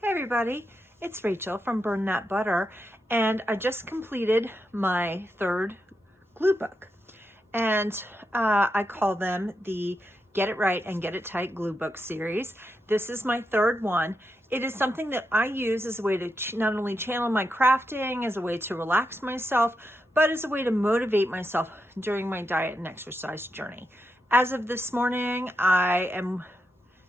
Hey everybody, it's Rachel from Burn That Butter, and I just completed my third glue book, and I call them the Get It Right and Get It Tight glue book series. This is my third one. It is something that I use as a way to not only channel my crafting, as a way to relax myself, but as a way to motivate myself during my diet and exercise journey. As of this morning, I am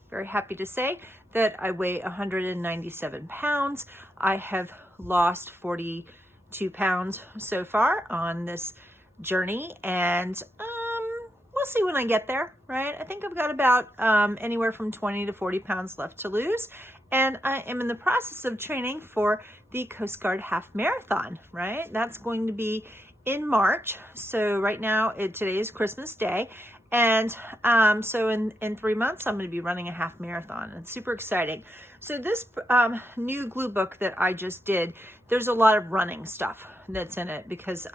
very happy to say that I weigh 197 pounds. I have lost 42 pounds so far on this journey, and we'll see when I get there, right? I think I've got about anywhere from 20 to 40 pounds left to lose, and I am in the process of training for the Coast Guard Half Marathon, right? That's going to be in March. So right now, today is Christmas Day, and so in 3 months, I'm going to be running a half marathon. It's super exciting. So this new glue book that I just did, there's a lot of running stuff that's in it because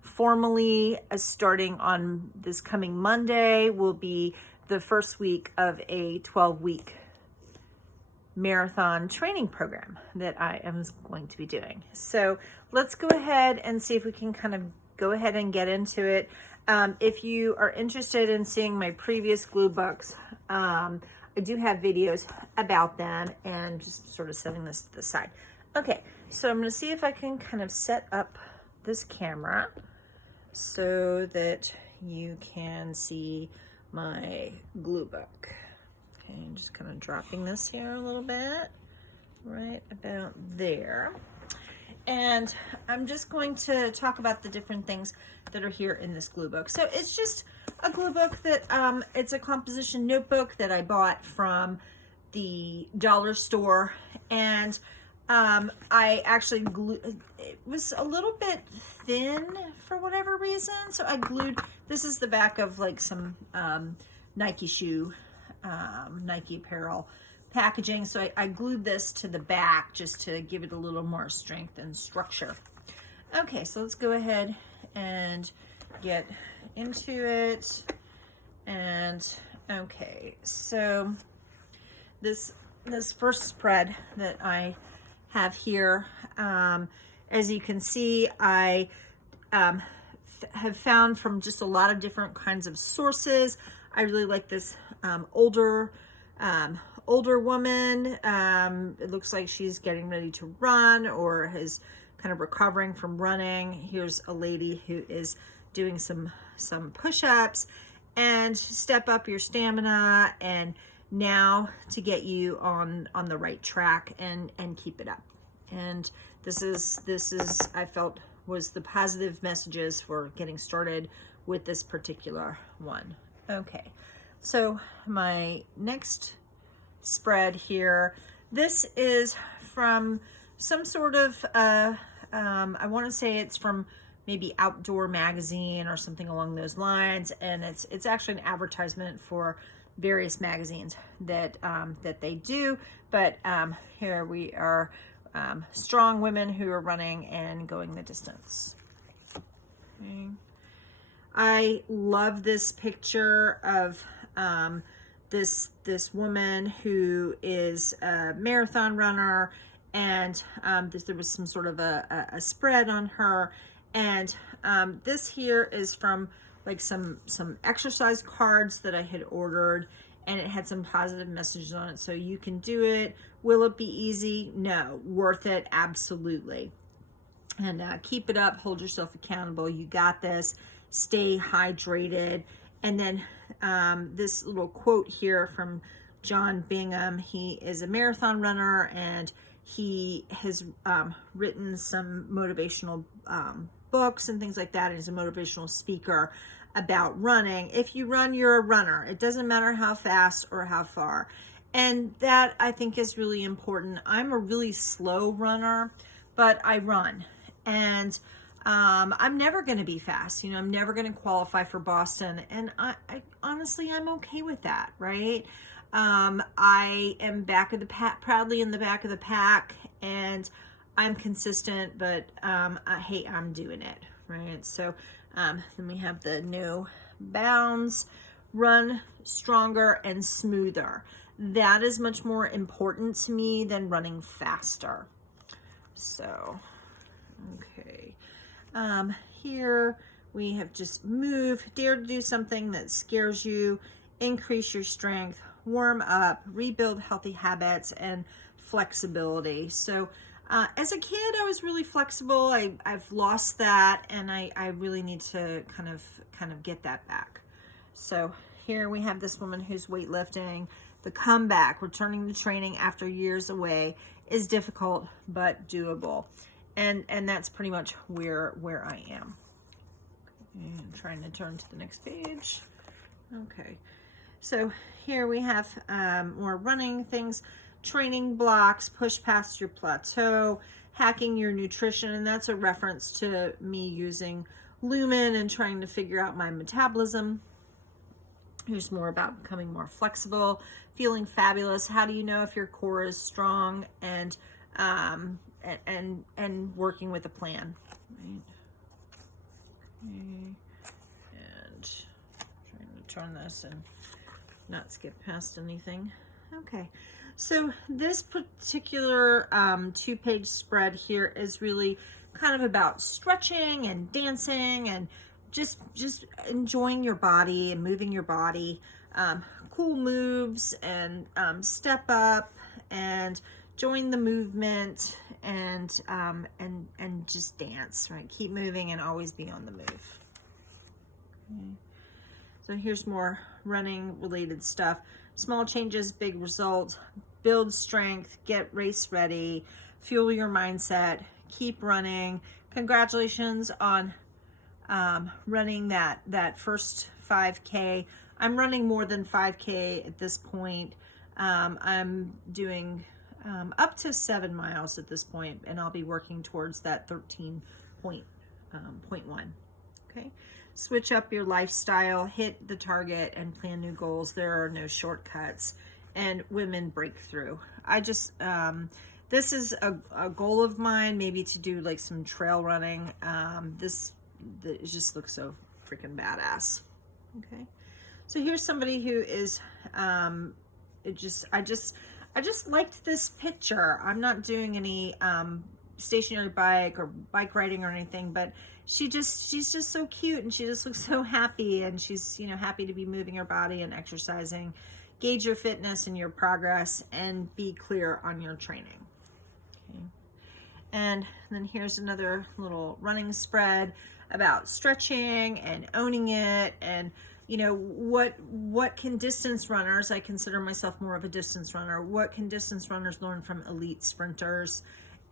formally starting on this coming Monday will be the first week of a 12-week marathon training program that I am going to be doing. So let's go ahead and see if we can kind of go ahead and get into it. If you are interested in seeing my previous glue books, I do have videos about them, and just sort of setting this to the side. Okay, so I'm going to see if I can kind of set up this camera so that you can see my glue book. Okay, I'm just kind of dropping this here a little bit, right about there. And I'm just going to talk about the different things that are here in this glue book. So it's just a glue book that, it's a composition notebook that I bought from the dollar store. And I actually it was a little bit thin for whatever reason. So I glued, this is the back of like some Nike shoe, Nike apparel packaging. So I glued this to the back just to give it a little more strength and structure. Okay, so let's go ahead and get into it. And okay, so this first spread that I have here, as you can see, I have found from just a lot of different kinds of sources. I really like this older woman. It looks like she's getting ready to run or is kind of recovering from running. Here's a lady who is doing some push-ups, and step up your stamina and now to get you on the right track and keep it up. And this is I felt was the positive messages for getting started with this particular one. Okay, so my next spread here, this is from some sort of I want to say it's from maybe Outdoor Magazine or something along those lines, and it's actually an advertisement for various magazines that that they do. But here we are, strong women who are running and going the distance. Okay. I love this picture of this woman who is a marathon runner, and there was some sort of a spread on her, and this here is from like some exercise cards that I had ordered, and it had some positive messages on it. So you can do it. Will it be easy? No. Worth it? Absolutely. And keep it up. Hold yourself accountable. You got this. Stay hydrated. And then this little quote here from John Bingham. He is a marathon runner, and he has written some motivational books and things like that. And he's a motivational speaker about running. If you run, you're a runner. It doesn't matter how fast or how far. And that, I think, is really important. I'm a really slow runner, but I run. And I'm never going to be fast. You know, I'm never going to qualify for Boston. And I honestly, I'm okay with that, right? I am back of the pack, proudly in the back of the pack, and I'm consistent, but hey, I'm doing it, right? So then we have the no bounds, run stronger and smoother. that is much more important to me than running faster. So, okay. Here we have just move, dare to do something that scares you, increase your strength, warm up, rebuild healthy habits, and flexibility. So as a kid, I was really flexible. I've lost that, and I really need to kind of get that back. So here we have this woman who's weightlifting. The comeback, returning to training after years away, is difficult but doable. And that's pretty much where I am. Okay, I'm trying to turn to the next page. Okay, so here we have more running things, training blocks, push past your plateau, hacking your nutrition, and that's a reference to me using Lumen and trying to figure out my metabolism. Here's more about becoming more flexible, feeling fabulous. How do you know if your core is strong, and working with a plan, right? Okay. And trying to turn this and not skip past anything. Okay, so this particular 2-page spread here is really kind of about stretching and dancing and just enjoying your body and moving your body, cool moves, and step up and join the movement, and just dance, right? Keep moving and always be on the move. Okay. So here's more running related stuff. Small changes, big results. Build strength, get race ready, fuel your mindset, keep running. Congratulations on running that first 5K. I'm running more than 5K at this point. I'm doing up to 7 miles at this point, and I'll be working towards that 13.1. Okay, switch up your lifestyle, hit the target, and plan new goals. There are no shortcuts, and women break through. I just this is a goal of mine, maybe to do like some trail running. It just looks so freaking badass. Okay, so here's somebody who is I just liked this picture. I'm not doing any stationary bike or bike riding or anything, but she's just so cute, and she just looks so happy, and she's happy to be moving her body and exercising. Gauge your fitness and your progress, and be clear on your training. Okay. And then here's another little running spread about stretching and owning it, and what can distance runners, I consider myself more of a distance runner, what can distance runners learn from elite sprinters?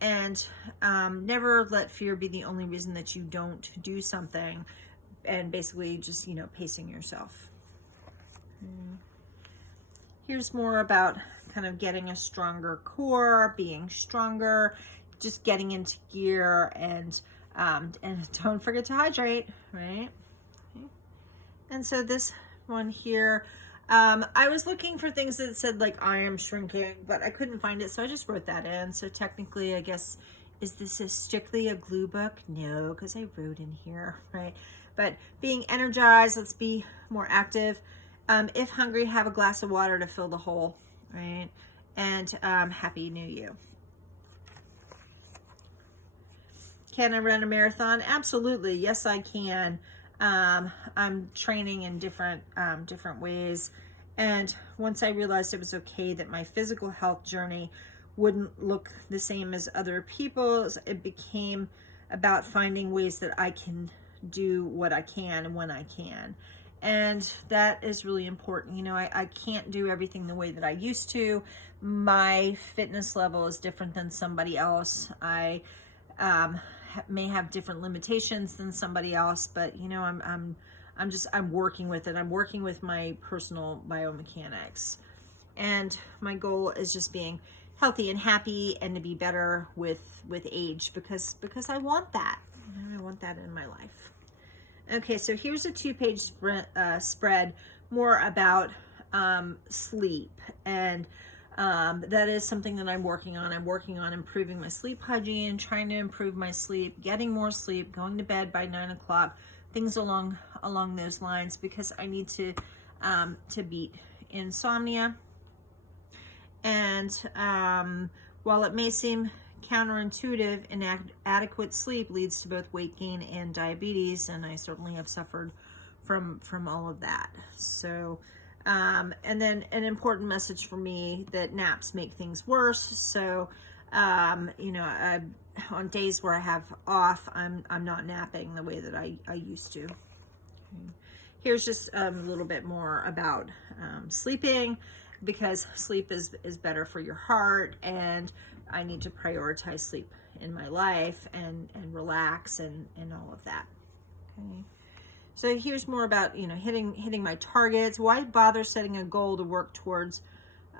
And never let fear be the only reason that you don't do something, and basically just pacing yourself. Here's more about kind of getting a stronger core, being stronger, just getting into gear, and don't forget to hydrate, right? Okay. And so this one here, I was looking for things that said like I am shrinking, but I couldn't find it, so I just wrote that in. So technically, I guess, is this strictly a glue book? No, because I wrote in here, right? But being energized, let's be more active. If hungry, have a glass of water to fill the hole, right? And Happy New You. Can I run a marathon? Absolutely. Yes, I can. I'm training in different ways. And once I realized it was okay that my physical health journey wouldn't look the same as other people's, it became about finding ways that I can do what I can and when I can. And that is really important. I can't do everything the way that I used to. My fitness level is different than somebody else. I may have different limitations than somebody else, but I'm working with it. I'm working with my personal biomechanics, and my goal is just being healthy and happy, and to be better with age, because I want that. I want that in my life. Okay, so here's a 2-page spread more about sleep, and that is something that I'm working on. I'm working on improving my sleep hygiene, trying to improve my sleep, getting more sleep, going to bed by 9 o'clock, things along those lines, because I need to beat insomnia. And while it may seem counterintuitive, inadequate sleep leads to both weight gain and diabetes, and I certainly have suffered from all of that. So, and then an important message for me that naps make things worse. So, you know, on days where I have off, I'm not napping the way that I used to. Okay. Here's just a little bit more about sleeping, because sleep is better for your heart, and I need to prioritize sleep in my life and relax and all of that. Okay. So here's more about, you know, hitting my targets. Why bother setting a goal to work towards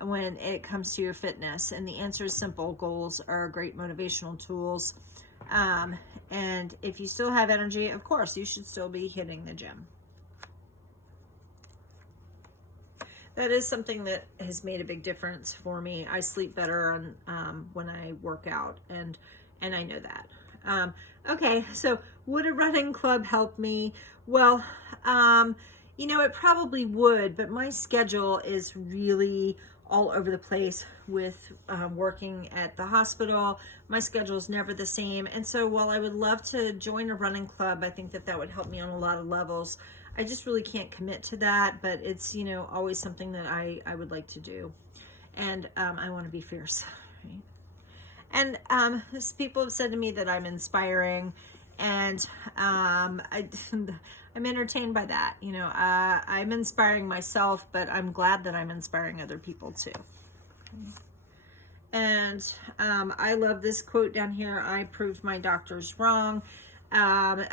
when it comes to your fitness? And the answer is simple. Goals are great motivational tools. And if you still have energy, of course, you should still be hitting the gym. That is something that has made a big difference for me. I sleep better on when I work out, and I know that. Okay, so would a running club help me? Well, you know, it probably would, but my schedule is really all over the place with working at the hospital. My schedule is never the same. And so while I would love to join a running club, I think that that would help me on a lot of levels. I just really can't commit to that, but it's, you know, always something that I would like to do. And I want to be fierce. Right? And people have said to me that I'm inspiring, and I'm entertained by that. You know, I'm inspiring myself, but I'm glad that I'm inspiring other people too. And I love this quote down here. I proved my doctors wrong. That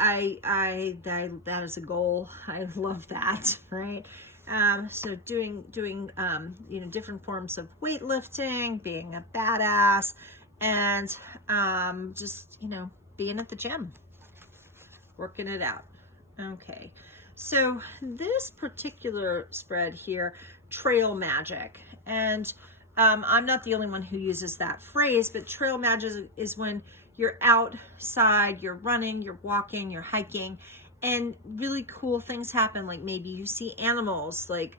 is a goal. I love that, right? So doing you know, different forms of weightlifting, being a badass, and just, you know, being at the gym, working it out. Okay, so this particular spread here, trail magic, and I'm not the only one who uses that phrase, but trail magic is when you're outside, you're running, you're walking, you're hiking, and really cool things happen. Like maybe you see animals like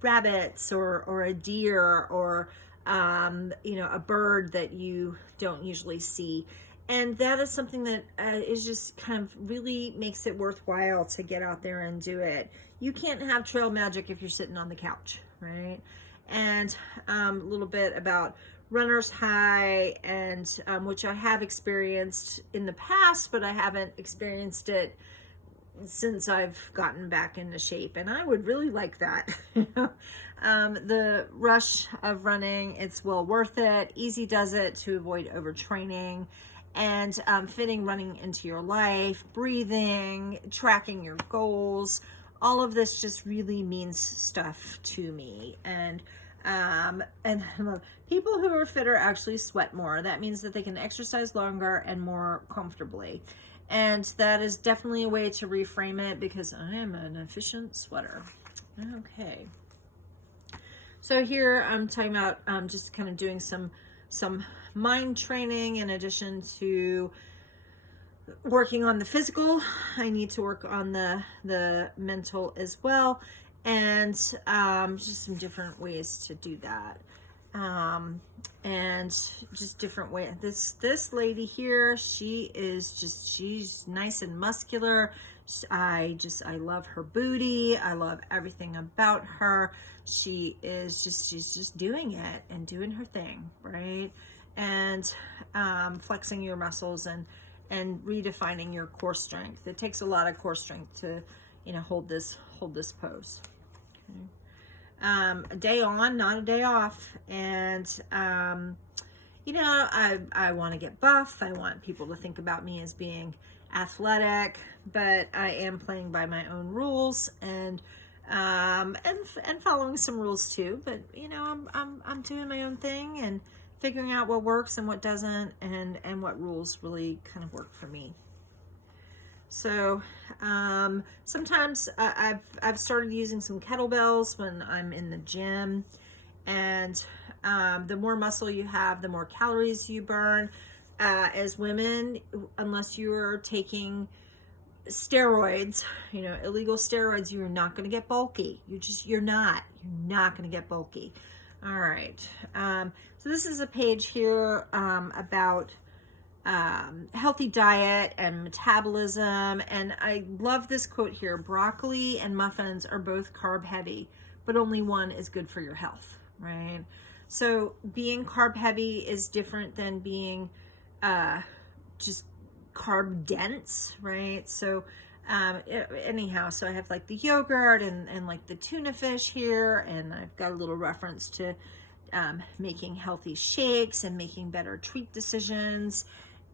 rabbits or a deer, or you know, a bird that you don't usually see. And that is something that is just kind of really makes it worthwhile to get out there and do it. You can't have trail magic if you're sitting on the couch, right? And a little bit about runner's high, and which I have experienced in the past, but I haven't experienced it since I've gotten back into shape, and I would really like that. The rush of running, it's well worth it. Easy does it to avoid overtraining, and fitting running into your life, breathing, tracking your goals. All of this just really means stuff to me. And people who are fitter actually sweat more. That means that they can exercise longer and more comfortably. And that is definitely a way to reframe it, because I am an efficient sweater. Okay. So here I'm talking about just kind of doing some mind training in addition to working on the physical. I need to work on the mental as well, and just some different ways to do that, and just different ways. This lady here, she's nice and muscular. I love her booty. I love everything about her. She's just doing it and doing her thing, right? And flexing your muscles and redefining your core strength. It takes a lot of core strength to, you know, hold this pose. Okay. A day on, not a day off. And you know, I want to get buff. I want people to think about me as being athletic, but I am playing by my own rules, and following some rules too. But you know, I'm doing my own thing and figuring out what works and what doesn't, and what rules really kind of work for me. So sometimes I've started using some kettlebells when I'm in the gym, and the more muscle you have, the more calories you burn. As women, unless you're taking steroids, you know, illegal steroids, you're not going to get bulky. You're not going to get bulky. All right. So this is a page here about healthy diet and metabolism. And I love this quote here: broccoli and muffins are both carb heavy, but only one is good for your health, right? So being carb heavy is different than being just carb dense, right? So anyhow, so I have like the yogurt and like the tuna fish here, and I've got a little reference to making healthy shakes and making better treat decisions,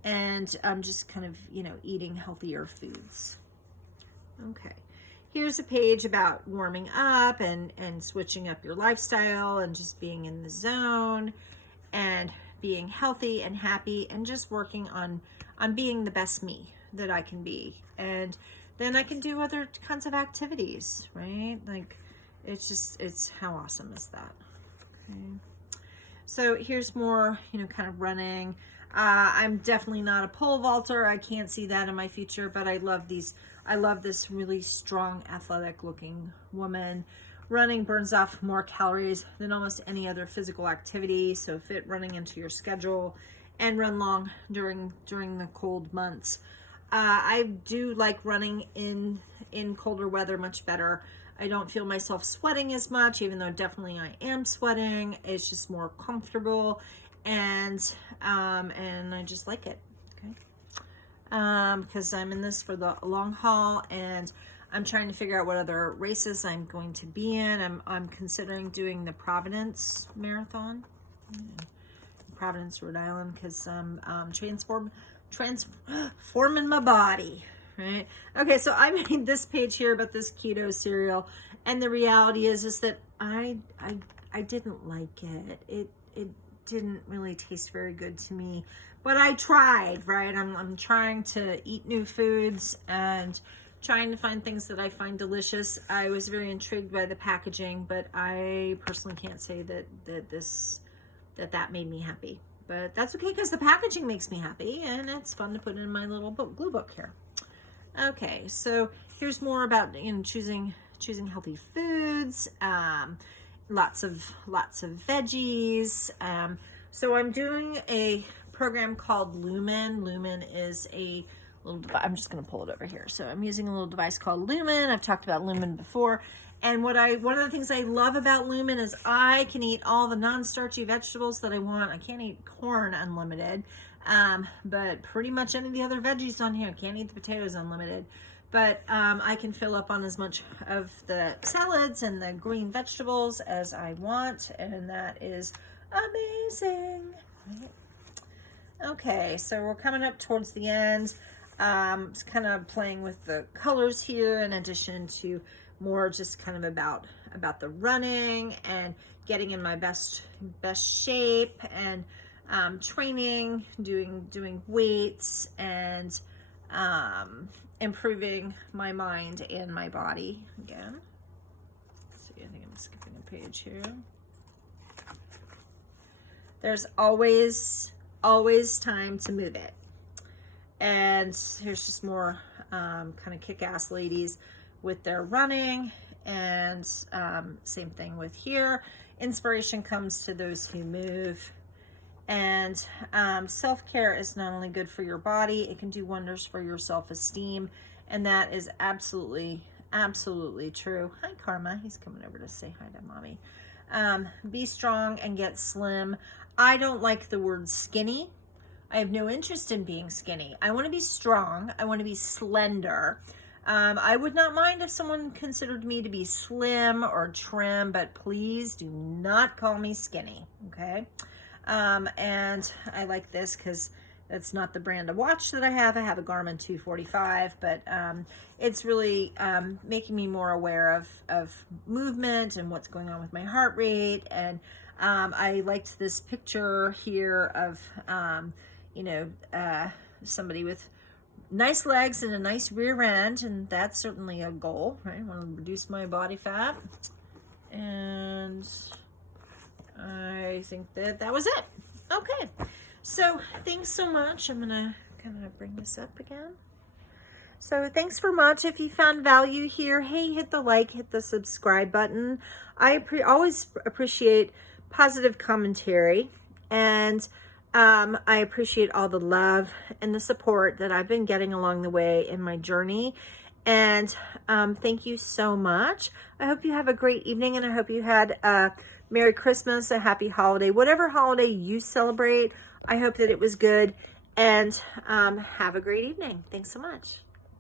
and just kind of, eating healthier foods. Okay. Here's a page about warming up and switching up your lifestyle and just being in the zone and being healthy and happy and just working on being the best me that I can be. And then I can do other kinds of activities, right? Like it's how awesome is that? Okay. So here's more, kind of running. I'm definitely not a pole vaulter. I can't see that in my future, but I love these. I love this really strong, athletic looking woman. Running burns off more calories than almost any other physical activity. So fit running into your schedule and run long during the cold months. I do like running in colder weather much better. I don't feel myself sweating as much, even though definitely I am sweating. It's just more comfortable, and I just like it. Okay, because I'm in this for the long haul, and I'm trying to figure out what other races I'm going to be in. I'm considering doing the Providence Marathon, Providence, Rhode Island, because I'm transforming my body. Right. Okay. So I made this page here about this keto cereal, and the reality is that I didn't like it. It didn't really taste very good to me, but I tried. Right. I'm trying to eat new foods and trying to find things that I find delicious. I was very intrigued by the packaging, but I personally can't say that made me happy. But that's okay, because the packaging makes me happy, and it's fun to put in my little glue book here. Okay, so here's more about choosing healthy foods. Lots of veggies. So I'm doing a program called Lumen. Lumen is a little device. I'm just going to pull it over here. So I'm using a little device called Lumen. I've talked about Lumen before. And one of the things I love about Lumen is I can eat all the non-starchy vegetables that I want. I can't eat corn unlimited, but pretty much any of the other veggies on here. I can't eat the potatoes unlimited, but I can fill up on as much of the salads and the green vegetables as I want, and that is amazing. Okay, so we're coming up towards the end. Just kind of playing with the colors here, in addition to more just kind of about the running and getting in my best shape, and training, doing weights, and improving my mind and my body again. Let's see, I think I'm skipping a page here. There's always time to move it. And here's just more kind of kick-ass ladies with their running, and same thing with here. Inspiration comes to those who move. And self-care is not only good for your body, it can do wonders for your self-esteem, and that is absolutely true. Hi, Karma. He's coming over to say hi to mommy. Be strong and get slim. I don't like the word skinny. I have no interest in being skinny. I want to be strong. I want to be slender. I would not mind if someone considered me to be slim or trim, but please do not call me skinny, okay? And I like this because that's not the brand of watch that I have. I have a Garmin 245, but it's really making me more aware of movement and what's going on with my heart rate. And I liked this picture here of, somebody with nice legs and a nice rear end, and that's certainly a goal, right? I want to reduce my body fat, and I think that was it. Okay, so thanks so much. I'm gonna kind of bring this up again. So thanks for much. If you found value here, hey, hit the like, hit the subscribe button. I always appreciate positive commentary. And I appreciate all the love and the support that I've been getting along the way in my journey. And thank you so much. I hope you have a great evening, and I hope you had a Merry Christmas, a happy holiday, whatever holiday you celebrate. I hope that it was good, and have a great evening. Thanks so much.